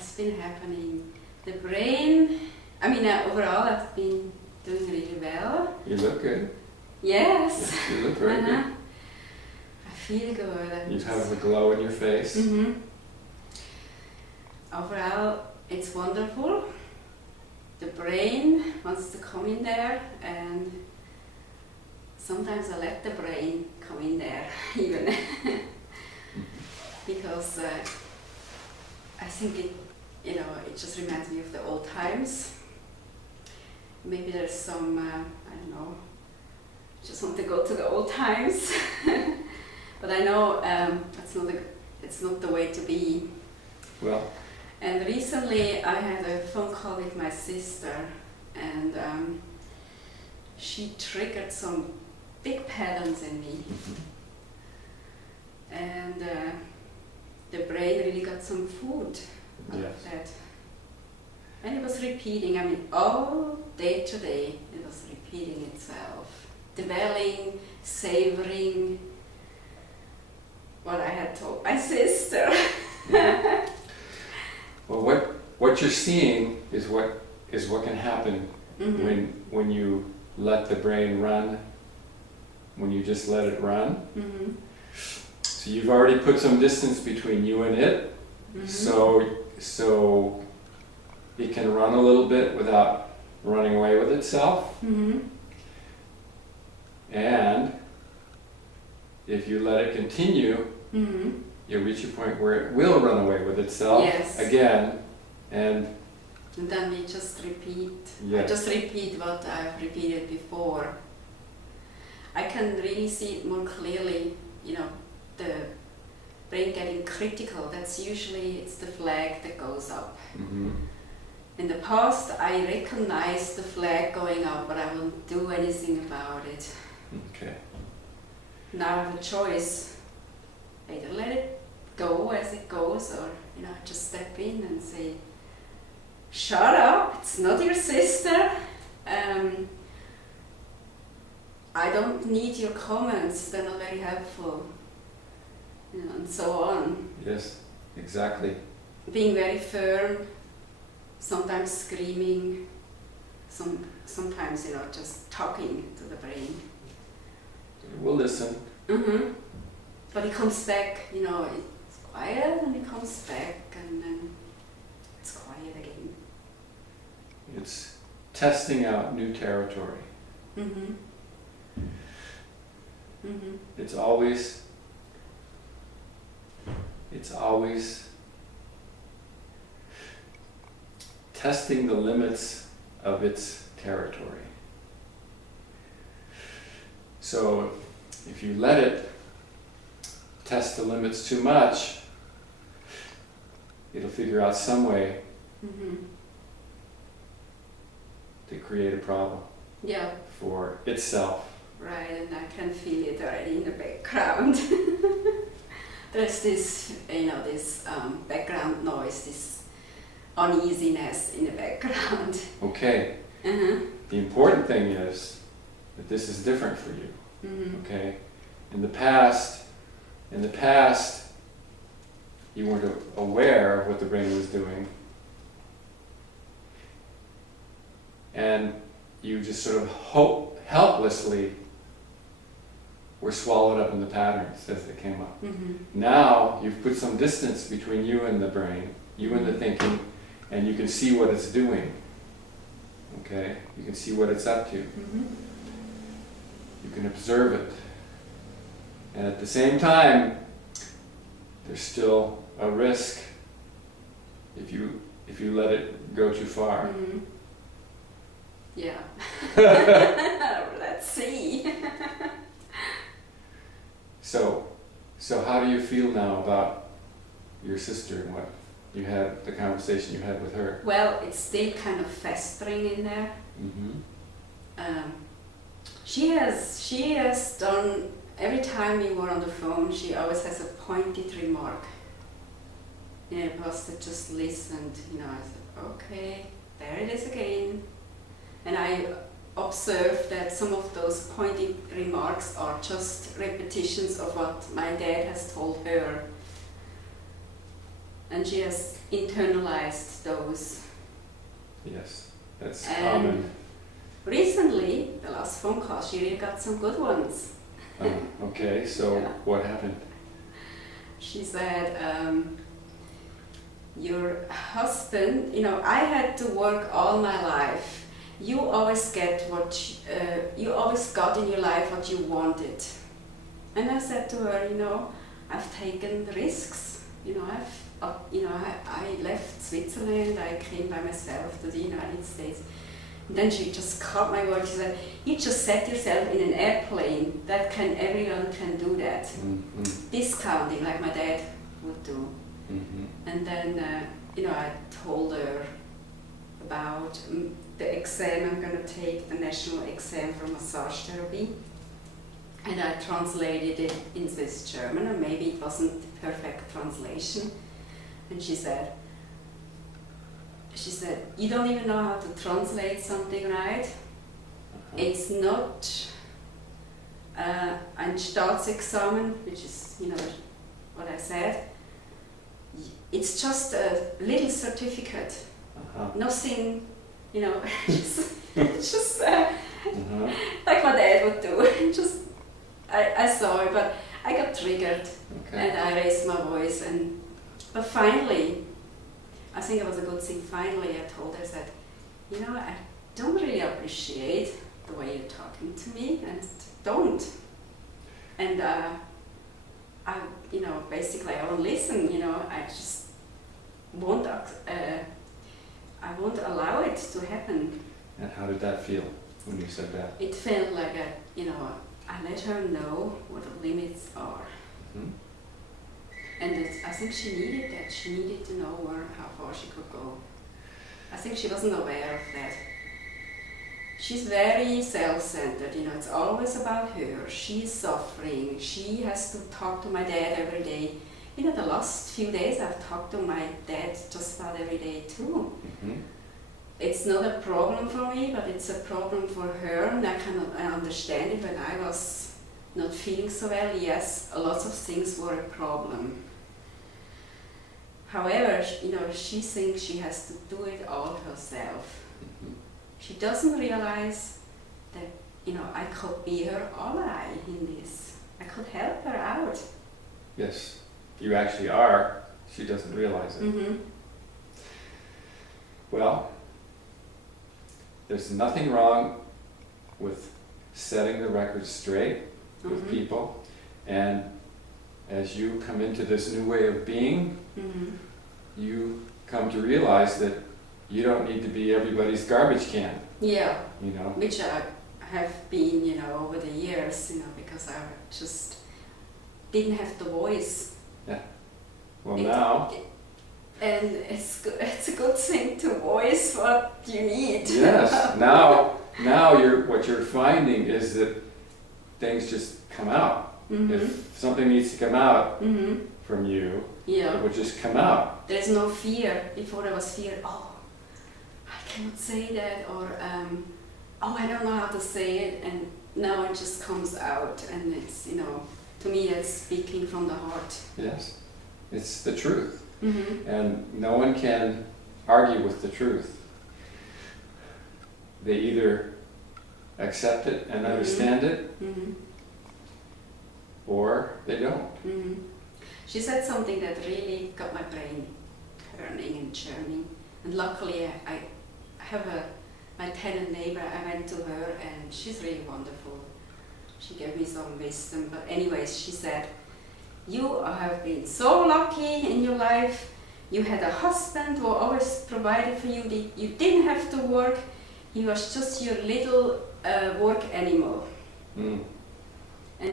has been happening? The brain, I mean, overall I've been doing really well. You look good. Yes. You look very good. I feel good. You have a glow in your face. Mm-hmm. Overall, it's wonderful. The brain wants to come in there, and sometimes I let the brain come in there even because I think it just reminds me of the old times. Maybe there's some, I don't know, just want to go to the old times. But I know it's not the way to be. Well. And recently I had a phone call with my sister, and she triggered some big patterns in me. And the brain really got some food out of that. And it was repeating, I mean, all day today, it was repeating itself. Dwelling, savoring what I had told my sister. Well, what you're seeing is what can happen when you let the brain run, when you just let it run. So you've already put some distance between you and it, so it can run a little bit without running away with itself. And if you let it continue, you'll reach a point where it will run away with itself again, and then we just repeat. Yes. I just repeat what I've repeated before. I can really see it more clearly, the brain getting critical. That's usually, it's the flag that goes up. In the past, I recognized the flag going up, but I won't do anything about it. Okay. Now I have a choice. Either let it go as it goes, or just step in and say, shut up, it's not your sister. I don't need your comments, they're not very helpful. And so on. Yes, exactly. Being very firm, sometimes screaming, sometimes just talking to the brain. We'll listen. But it comes back, it's quiet, and it comes back, and then it's quiet again. It's testing out new territory. It's always testing the limits of its territory. So if you let it test the limits too much, it'll figure out some way to create a problem for itself. Right, and I can feel it already in the background. There's this, this background noise, this uneasiness in the background. Okay. The important thing is that this is different for you. Okay. In the past, you weren't aware of what the brain was doing, and you just sort of helplessly were swallowed up in the patterns as they came up. Now you've put some distance between you and the brain, you and the thinking, and you can see what it's doing. Okay? You can see what it's up to. You can observe it. And at the same time, there's still a risk if you let it go too far. Yeah. Let's see. So how do you feel now about your sister and what you had, the conversation you had with her? Well, it's still kind of festering in there. She has done, every time we were on the phone, she always has a pointed remark. Pastor just listened, I said, okay, there it is again. And I observed that some of those pointed remarks are just repetitions of what my dad has told her. and she has internalized those. Yes, that's And common. recently, the last phone call, she really got some good ones. Okay, so Yeah. what happened? She said, your husband, I had to work all my life. You always get you always got in your life what you wanted. And I said to her, I've taken risks. I left Switzerland. I came by myself to the United States. And then she just caught my word. She said, "You just set yourself in an airplane. Everyone can do that. Mm-hmm. Discounting like my dad would do." Mm-hmm. And then, I told her about the exam I'm going to take, the national exam for massage therapy. And I translated it in Swiss German, and maybe it wasn't the perfect translation. And she said, "You don't even know how to translate something right. It's not ein Staatsexamen," which is, what I said. It's just a little certificate. Nothing, just like my dad would do. I saw it, but I got triggered, and I raised my voice. But finally, I think it was a good thing. Finally, I told her that, I don't really appreciate the way you're talking to me, and don't. And basically, I won't listen. I just won't. I won't allow it to happen. And how did that feel when you said that? It felt like I let her know what the limits are. Mm-hmm. And I think she needed that. She needed to know how far she could go. I think she wasn't aware of that. She's very self-centered, it's always about her. She's suffering. She has to talk to my dad every day. The last few days I've talked to my dad just about every day too. Mm-hmm. It's not a problem for me, but it's a problem for her, and I understand it. When I was not feeling so well, yes, a lot of things were a problem. However, she thinks she has to do it all herself. Mm-hmm. She doesn't realize that, I could be her ally in this. I could help her out. Yes, you actually are. She doesn't realize it. Mm-hmm. Well, there's nothing wrong with setting the record straight with Mm-hmm. people, and as you come into this new way of being, Mm-hmm. you come to realize that you don't need to be everybody's garbage can, Yeah, which I have been, over the years, because I just didn't have the voice. Well, now, And it's a good thing to voice what you need. yes, now what you're finding is that things just come out. Mm-hmm. If something needs to come out Mm-hmm. from you, Yeah. it will just come out. There's no fear. Before there was fear, I cannot say that, or I don't know how to say it, and now it just comes out, and it's, to me it's speaking from the heart. Yes, it's the truth. Mm-hmm. And no one can argue with the truth. They either accept it and Mm-hmm. understand it, Mm-hmm. or they don't. Mm-hmm. She said something that really got my brain turning and churning. And luckily I have my tenant neighbor. I went to her, and she's really wonderful. She gave me some wisdom. But anyways, she said, "You have been so lucky in your life. You had a husband who always provided for you. You didn't have to work. He was just your little work animal." Mm.